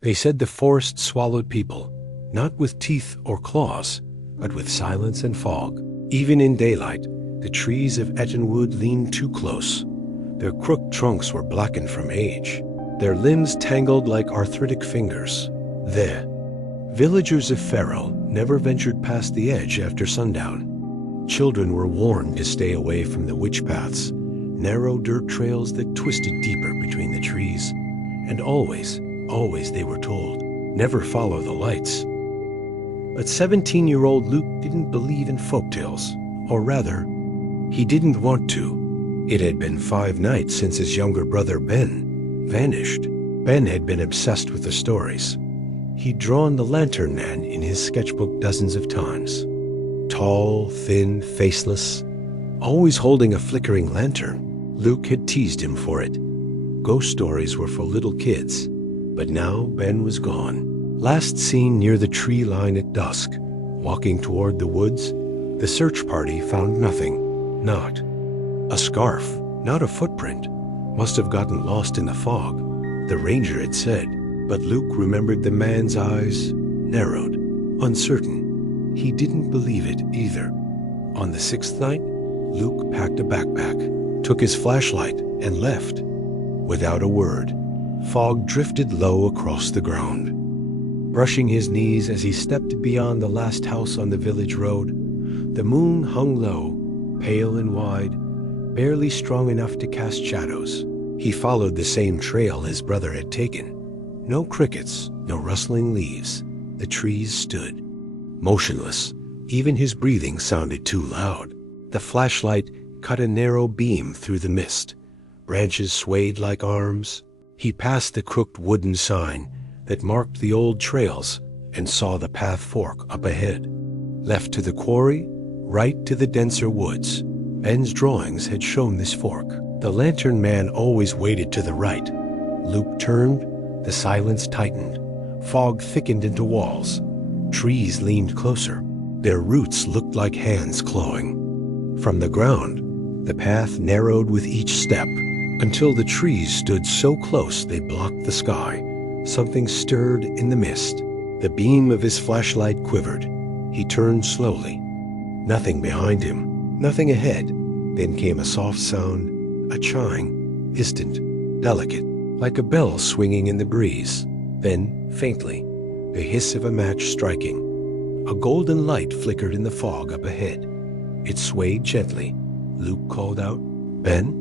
They said the forest swallowed people, not with teeth or claws, but with silence and fog. Even in daylight, the trees of Ettenwood leaned too close. Their crooked trunks were blackened from age, their limbs tangled like arthritic fingers. The villagers of Ferrell never ventured past the edge after sundown. Children were warned to stay away from the witch paths, narrow dirt trails that twisted deeper between the trees. And always they were told, never follow the lights. But 17-year-old Luke didn't believe in folktales, or rather, he didn't want to. It had been 5 nights since his younger brother Ben vanished. Ben had been obsessed with the stories. He'd drawn the Lantern Man in his sketchbook dozens of times. Tall, thin, faceless, always holding a flickering lantern. Luke had teased him for it. Ghost stories were for little kids, but now Ben was gone. Last seen near the tree line at dusk, walking toward the woods, the search party found nothing. Not a scarf, not a footprint. Must have gotten lost in the fog, the ranger had said. But Luke remembered the man's eyes, narrowed, uncertain. He didn't believe it either. On the 6th night, Luke packed a backpack, took his flashlight, and left. Without a word, fog drifted low across the ground. Brushing his knees as he stepped beyond the last house on the village road, the moon hung low, pale and wide, barely strong enough to cast shadows. He followed the same trail his brother had taken. No crickets, no rustling leaves. The trees stood, motionless. Even his breathing sounded too loud. The flashlight cut a narrow beam through the mist. Branches swayed like arms. He passed the crooked wooden sign that marked the old trails and saw the path fork up ahead. Left to the quarry, right to the denser woods. Ben's drawings had shown this fork. The Lantern Man always waited to the right. Luke turned. The silence tightened. Fog thickened into walls. Trees leaned closer. Their roots looked like hands clawing. From the ground, the path narrowed with each step, until the trees stood so close they blocked the sky. Something stirred in the mist. The beam of his flashlight quivered. He turned slowly. Nothing behind him, nothing ahead. Then came a soft sound, a chime, distant, delicate, like a bell swinging in the breeze. Then, faintly, the hiss of a match striking. A golden light flickered in the fog up ahead. It swayed gently. Luke called out, "Ben?"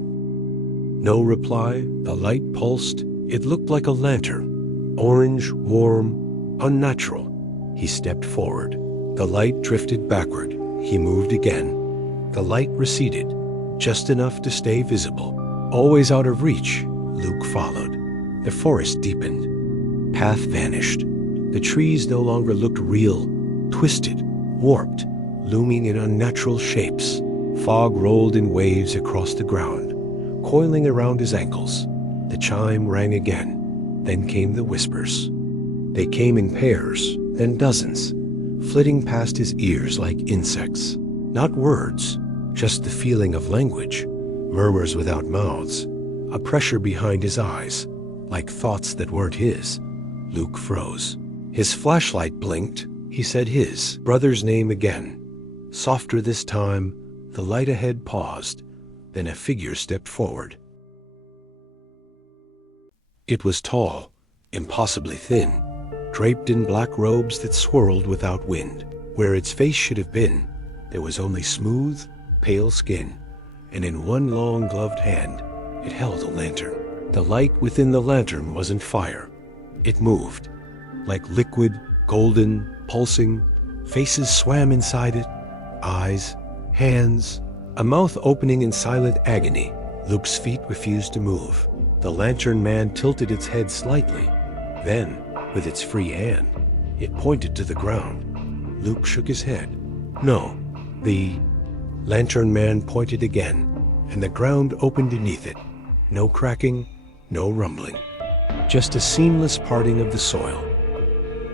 No reply. The light pulsed. It looked like a lantern. Orange, warm, unnatural. He stepped forward. The light drifted backward. He moved again. The light receded, just enough to stay visible. Always out of reach, Luke followed. The forest deepened. Path vanished. The trees no longer looked real, twisted, warped, looming in unnatural shapes. Fog rolled in waves across the ground, coiling around his ankles. The chime rang again. Then came the whispers. They came in pairs, then dozens, flitting past his ears like insects. Not words, just the feeling of language, murmurs without mouths, a pressure behind his eyes, like thoughts that weren't his. Luke froze. His flashlight blinked. He said his brother's name again. Softer this time, the light ahead paused. Then a figure stepped forward. It was tall, impossibly thin, draped in black robes that swirled without wind. Where its face should have been, there was only smooth, pale skin, and in one long gloved hand, it held a lantern. The light within the lantern wasn't fire. It moved, like liquid, golden, pulsing. Faces swam inside it, eyes, hands, a mouth opening in silent agony. Luke's feet refused to move. The Lantern Man tilted its head slightly. Then, with its free hand, it pointed to the ground. Luke shook his head. No. The Lantern Man pointed again, and the ground opened beneath it. No cracking, no rumbling. Just a seamless parting of the soil.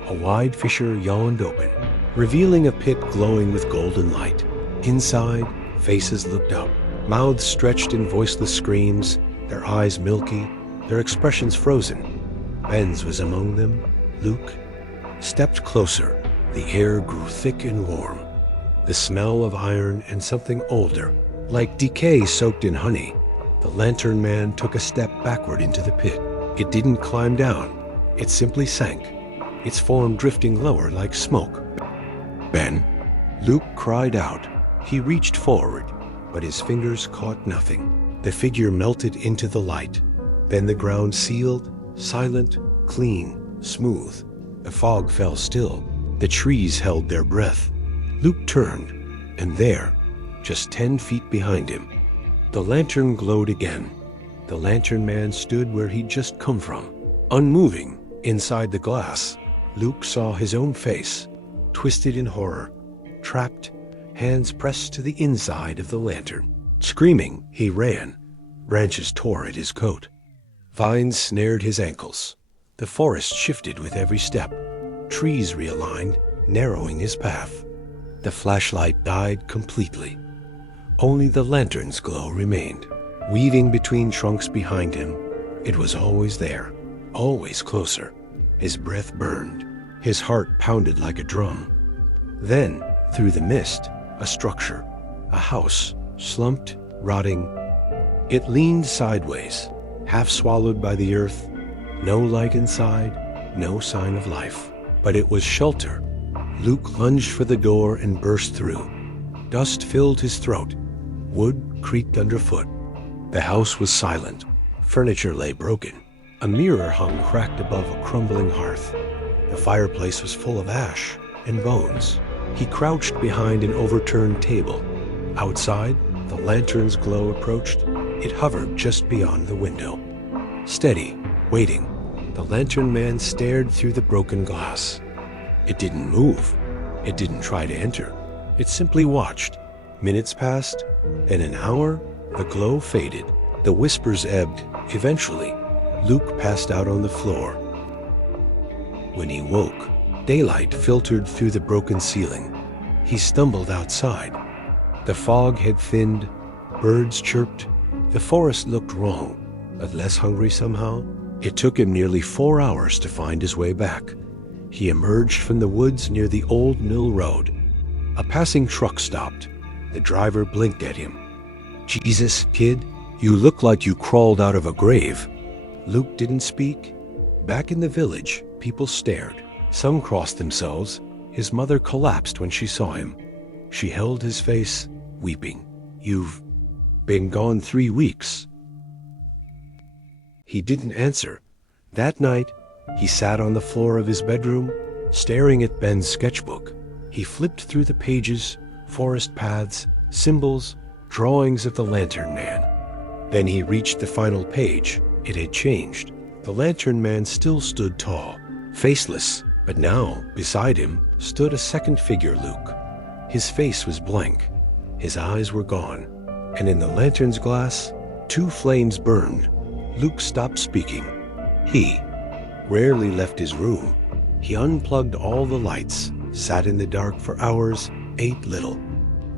A wide fissure yawned open, revealing a pit glowing with golden light. Inside, faces looked up, mouths stretched in voiceless screams, their eyes milky, their expressions frozen. Ben's was among them, Luke stepped closer. The air grew thick and warm. The smell of iron and something older, like decay soaked in honey. The lantern man took a step backward into the pit. It didn't climb down. It simply sank, its form drifting lower like smoke. "Ben!" Luke cried out. He reached forward, but his fingers caught nothing. The figure melted into the light. Then the ground sealed, silent, clean, smooth. The fog fell still. The trees held their breath. Luke turned, and there, just 10 feet behind him, the lantern glowed again. The lantern man stood where he'd just come from, unmoving. Inside the glass, Luke saw his own face, twisted in horror, trapped, hands pressed to the inside of the lantern. Screaming, he ran. Branches tore at his coat. Vines snared his ankles. The forest shifted with every step. Trees realigned, narrowing his path. The flashlight died completely. Only the lantern's glow remained, weaving between trunks behind him. It was always there, always closer. His breath burned. His heart pounded like a drum. Then, through the mist, a structure, a house, slumped, rotting. It leaned sideways, half swallowed by the earth. No light inside, no sign of life. But it was shelter. Luke lunged for the door and burst through. Dust filled his throat. Wood creaked underfoot. The house was silent. Furniture lay broken. A mirror hung cracked above a crumbling hearth. The fireplace was full of ash and bones. He crouched behind an overturned table. Outside, the lantern's glow approached. It hovered just beyond the window. Steady, waiting, the lantern man stared through the broken glass. It didn't move. It didn't try to enter. It simply watched. Minutes passed, and an hour, the glow faded. The whispers ebbed. Eventually, Luke passed out on the floor. When he woke, daylight filtered through the broken ceiling. He stumbled outside. The fog had thinned. Birds chirped. The forest looked wrong, but less hungry somehow. It took him nearly 4 hours to find his way back. He emerged from the woods near the old mill road. A passing truck stopped. The driver blinked at him. "Jesus, kid, you look like you crawled out of a grave." Luke didn't speak. Back in the village, people stared. Some crossed themselves. His mother collapsed when she saw him. She held his face, weeping. "You've been gone 3 weeks." He didn't answer. That night, he sat on the floor of his bedroom, staring at Ben's sketchbook. He flipped through the pages, forest paths, symbols, drawings of the lantern man. Then he reached the final page. It had changed. The lantern man still stood tall, faceless, but now, beside him, stood a second figure, Luke. His face was blank. His eyes were gone. And in the lantern's glass, 2 flames burned. Luke stopped speaking. He rarely left his room. He unplugged all the lights, sat in the dark for hours, ate little.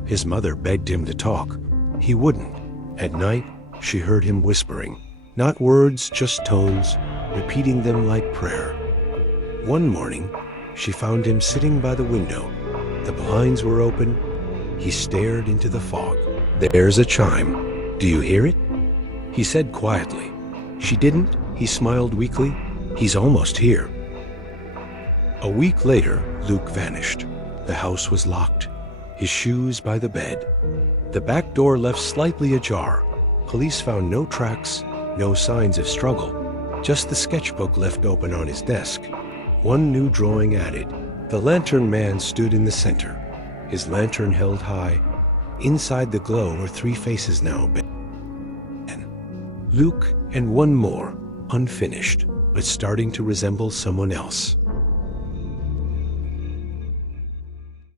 His mother begged him to talk. He wouldn't. At night, she heard him whispering. Not words, just tones, repeating them like prayer. One morning, she found him sitting by the window. The blinds were open. He stared into the fog. "There's a chime. Do you hear it?" he said quietly. She didn't. He smiled weakly. "He's almost here." A week later, Luke vanished. The house was locked, his shoes by the bed. The back door left slightly ajar. Police found no tracks, no signs of struggle, just the sketchbook left open on his desk. One new drawing added. The lantern man stood in the center, his lantern held high. Inside the glow were 3 faces now. Ben, Luke, and one more, unfinished, but starting to resemble someone else.